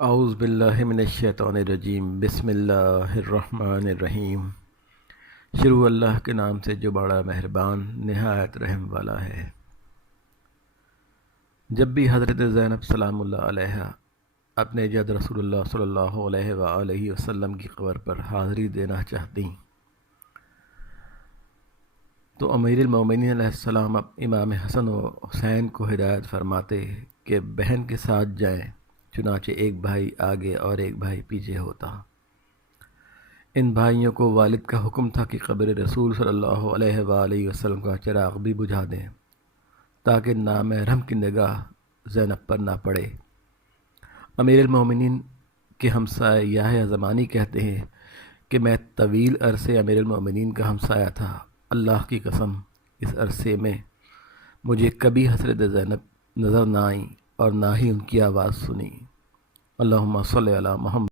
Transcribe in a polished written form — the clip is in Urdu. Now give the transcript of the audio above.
اعوذ باللہ من الشیطان الرجیم بسم اللہ الرحمن الرحیم۔ شروع اللہ کے نام سے جو بڑا مہربان نہایت رحم والا ہے۔ جب بھی حضرت زینب سلام اللہ علیہ اپنے جد رسول اللہ صلی اللہ علیہ وآلہ وسلم کی قبر پر حاضری دینا چاہتیں تو امیر المومنین علیہ السلام امام حسن و حسین کو ہدایت فرماتے کہ بہن کے ساتھ جائیں، چنانچہ ایک بھائی آگے اور ایک بھائی پیچھے ہوتا۔ ان بھائیوں کو والد کا حکم تھا کہ قبر رسول صلی اللہ علیہ وآلہ وسلم کا چراغ بھی بجھا دیں تاکہ نامحرم کی نگاہ زینب پر نہ پڑے۔ امیر المومنین کے ہمسائے یحییٰ زمانی کہتے ہیں کہ میں طویل عرصے امیر المومنین کا ہمسایہ تھا۔ اللہ کی قسم اس عرصے میں مجھے کبھی حضرت زینب نظر نہ آئیں اور نہ ہی ان کی آواز سنی۔ اللہم صلی علی محمد۔